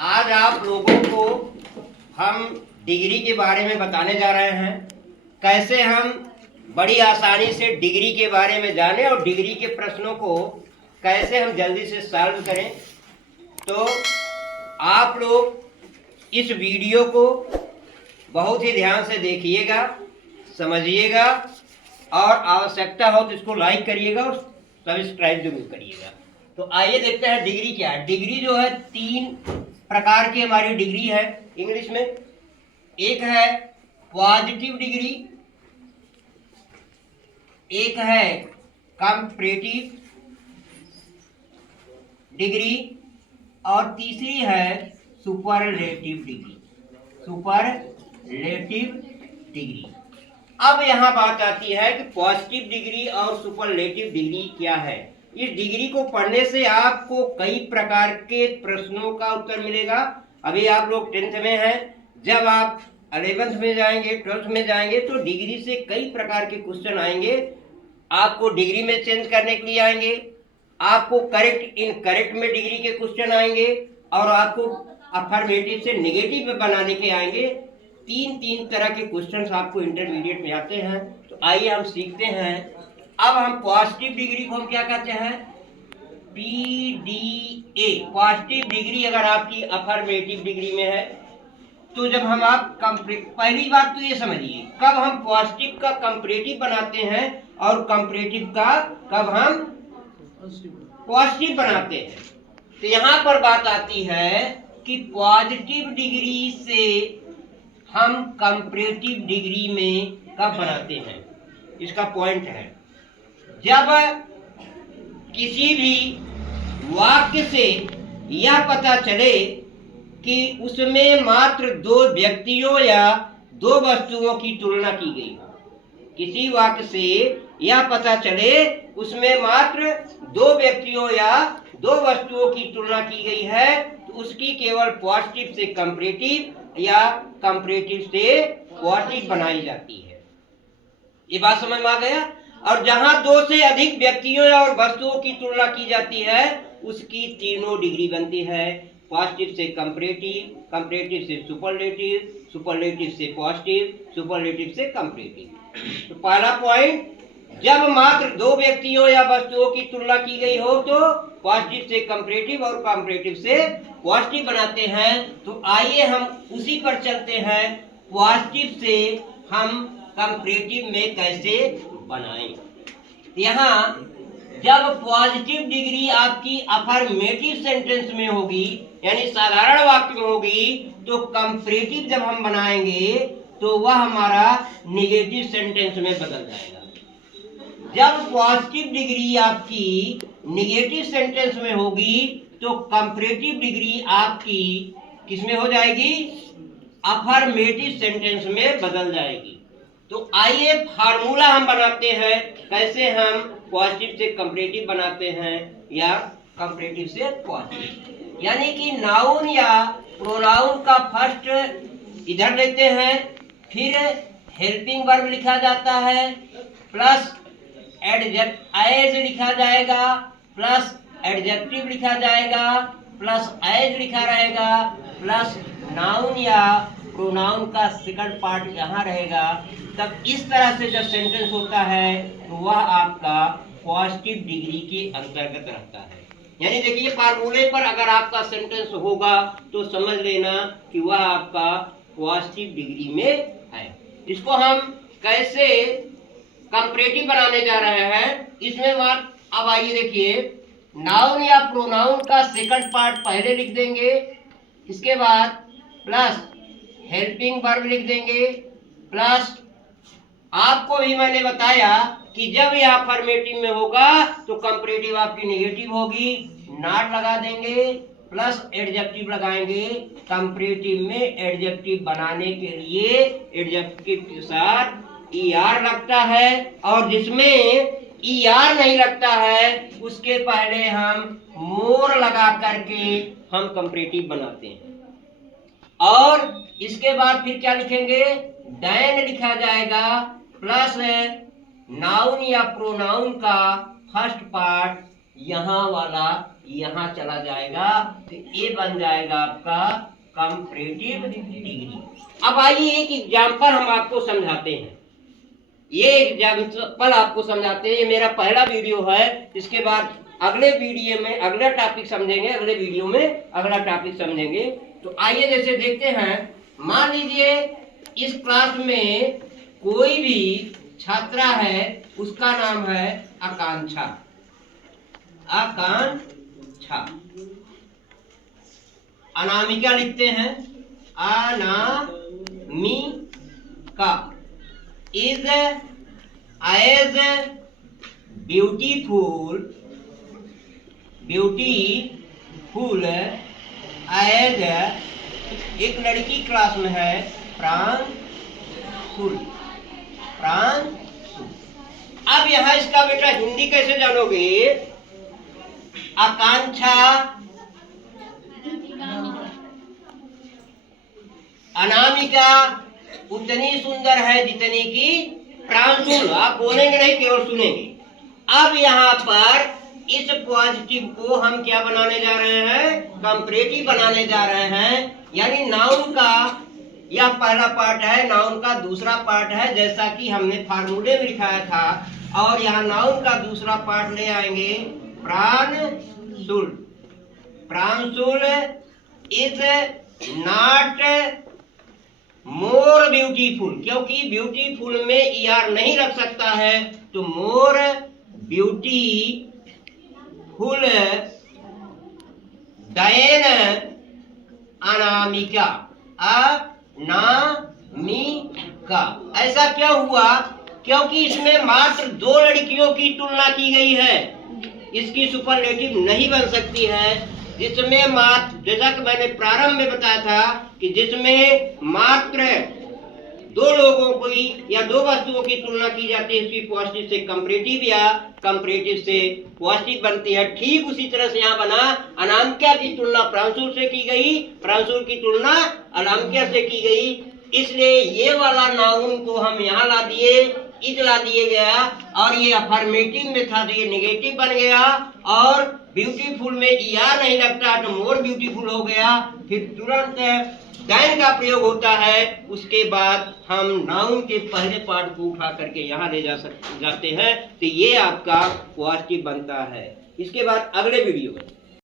आज आप लोगों को हम डिग्री के बारे में बताने जा रहे हैं। कैसे हम बड़ी आसानी से डिग्री के बारे में जानें और डिग्री के प्रश्नों को कैसे हम जल्दी से सॉल्व करें। तो आप लोग इस वीडियो को बहुत ही ध्यान से देखिएगा, समझिएगा और आवश्यकता हो तो इसको लाइक करिएगा और सब्सक्राइब जरूर करिएगा। तो आइए देखते हैं डिग्री क्या है। डिग्री जो है 3 प्रकार की हमारी डिग्री है इंग्लिश में। एक है पॉजिटिव डिग्री, एक है कंपैरेटिव डिग्री और तीसरी है सुपरलेटिव डिग्री। Superlative degree. अब यहाँ बात आती है कि पॉजिटिव डिग्री और सुपरलेटिव डिग्री क्या है। इस डिग्री को पढ़ने से आपको कई प्रकार के प्रश्नों का उत्तर मिलेगा। अभी आप लोग 10th में हैं, जब आप 11th में जाएंगे, 12th में जाएंगे तो डिग्री से कई प्रकार के क्वेश्चन आएंगे। आपको डिग्री में चेंज करने के लिए आएंगे, आपको करेक्ट इनकरेक्ट में डिग्री के क्वेश्चन आएंगे और आपको अफर्मेटिव से नेगेटिव में बनाने के आएंगे। 3 तरह के क्वेश्चंस आपको इंटरमीडिएट में आते हैं। तो आइए हम सीखते हैं। अब हम पॉजिटिव डिग्री को हम क्या कहते हैं? PDA। पॉजिटिव डिग्री अगर आपकी अफर्मेटिव डिग्री में है तो जब हम आप पहली बात तो ये समझिए, कब हम पॉजिटिव का कंपैरेटिव बनाते हैं और कंपैरेटिव का कब हम पॉजिटिव बनाते हैं। तो यहाँ पर बात आती है कि पॉजिटिव डिग्री से हम कंपैरेटिव डिग्री में कब बनाते हैं। इसका पॉइंट है, जब किसी भी वाक्य से यह पता चले कि उसमें मात्र 2 व्यक्तियों या 2 वस्तुओं की तुलना की गई हो। किसी वाक्य से यह पता चले उसमें मात्र 2 व्यक्तियों या 2 वस्तुओं की तुलना की गई है तो उसकी केवल पॉजिटिव से कंपैरेटिव या कंपैरेटिव से पॉजिटिव बनाई जाती है। ये बात समझ में आ गया। और जहां 2 से अधिक व्यक्तियों और वस्तुओं की तुलना की जाती है उसकी तीनों डिग्री बनती है। पॉजिटिव से कंपैरेटिव, कंपैरेटिव से सुपरलेटिव, सुपरलेटिव से पॉजिटिव, सुपरलेटिव से कंपैरेटिव। तो पहला पॉइंट, जब मात्र 2 व्यक्तियों या वस्तुओं की तुलना की गई हो तो पॉजिटिव से कंपैरेटिव और कंपैरेटिव से पॉजिटिव बनाते हैं। तो आइए हम उसी पर चलते हैं, पॉजिटिव से हम कंपैरेटिव में कैसे बनाएं। यहाँ जब पॉजिटिव डिग्री आपकी अफर्मेटिव सेंटेंस में होगी यानी साधारण वाक्य में होगी तो कंपैरेटिव जब हम बनाएंगे तो वह हमारा नेगेटिव सेंटेंस में बदल जाएगा। जब पॉजिटिव डिग्री आपकी नेगेटिव सेंटेंस में होगी तो कंपैरेटिव डिग्री आपकी किसमें हो जाएगी? अफर्मेटिव सेंटेंस में बदल जाएगी। तो आइए फार्मूला हम बनाते हैं, कैसे हम पॉजिटिव से कंपैरेटिव बनाते हैं या कंपैरेटिव से पॉजिटिव। यानी कि नाउन या प्रोनाउन का फर्स्ट इधर लेते हैं, फिर हेल्पिंग वर्ब लिखा जाता है, प्लस एज लिखा जाएगा, प्लस एडजेक्टिव लिखा जाएगा, प्लस एज लिखा रहेगा, प्लस नाउन या प्रोनाउन का सेकंड पार्ट यहाँ रहेगा। तब इस तरह से जब सेंटेंस होता है तो वह आपका पॉजिटिव डिग्री के अंतर्गत रहता है। यानी देखिए, फार्मूले पर अगर आपका सेंटेंस होगा तो समझ लेना कि वह आपका पॉजिटिव डिग्री में है। इसको हम कैसे कंपैरेटिव बनाने जा रहे हैं इसमें बात। अब आइए देखिए, नाउन या प्रोनाउन का सेकंड पार्ट पहले लिख देंगे, इसके बाद प्लस हेल्पिंग वर्ब लिख देंगे, प्लस आपको भी मैंने बताया कि जब यह अफर्मेटिव में होगा तो कंपैरेटिव आपकी नेगेटिव होगी, नॉट लगा देंगे, प्लस एडजेक्टिव लगाएंगे। कंपैरेटिव में एडजेक्टिव बनाने के लिए एडजेक्टिव के साथ ER लगता है और जिसमें ER नहीं लगता है उसके पहले हम मोर लगा करके हम कंपैरेटिव बनाते हैं। और इसके बाद फिर क्या लिखेंगे? देन लिखा जाएगा, प्लस नाउन या प्रोनाउन का फर्स्ट पार्ट यहाँ वाला यहाँ चला जाएगा, तो ये बन जाएगा आपका कंपैरेटिव डिग्री। अब आइए एक एग्जाम्पल हम आपको समझाते हैं, ये एग्जाम्पल आपको समझाते हैं। ये मेरा पहला वीडियो है, इसके बाद अगले वीडियो में अगला टॉपिक समझेंगे, अगले वीडियो में अगला टॉपिक समझेंगे। तो आइए जैसे देखते हैं, मान लीजिए इस क्लास में कोई भी छात्रा है, उसका नाम है आकांक्षा। आकांक्षा, अनामिका लिखते हैं, Anamika is as beautiful as एक लड़की क्लास में है, प्रांशुल। अब यहाँ इसका बेटा हिंदी कैसे जानोगे? आकांक्षा अनामिका उतनी सुंदर है जितनी की प्रांशुल। आप बोलेंगे नहीं, केवल सुनेंगे। अब यहाँ पर इस पॉजिटिव को हम क्या बनाने जा रहे हैं? कंपैरेटिव बनाने जा रहे हैं। यानी नाउन का यह पहला पार्ट है, नाउन का दूसरा पार्ट है, जैसा कि हमने फार्मूले में लिखाया था। और यहाँ नाउन का दूसरा पार्ट ले आएंगे, Pranshul. Pranshul is not more beautiful, क्योंकि ब्यूटीफुल में ईआर नहीं रख सकता है, तो more beautiful then Anamika. Anamika ऐसा क्या हुआ? क्योंकि इसमें मात्र दो लड़कियों की तुलना की गई है, इसकी सुपरलेटिव नहीं बन सकती है। जिसमें मात्र, जैसा कि मैंने प्रारंभ में बताया था, कि जिसमें मात्र दो लोगों की या दो वस्तुओं की तुलना की जाती है, इसकी पॉजिटिव से कंपैरेटिव या कंपैरेटिव से पॉजिटिव बनती है। ठीक उसी तरह से यहाँ बना, अनामिका की तुलना प्रांशुल से की गई, प्रांशुल की तुलना अनामिका से की गई। इसलिए ये वाला नाउन को हम यहाँ ला दिए, इज ला दिए गया, और ये अफर्मेटिव में था तो ये नेगेटिव बन गया, और ब्यूटीफुल में ईआर नहीं लगता तो मोर ब्यूटीफुल हो गया। फिर तुरंत देन का प्रयोग होता है। उसके बाद हम नाउन के पहले पार्ट को उठा करके यहाँ ले जाते हैं, तो ये आपका पॉजिटिव बनता है। इसके बाद अगले वीडियो में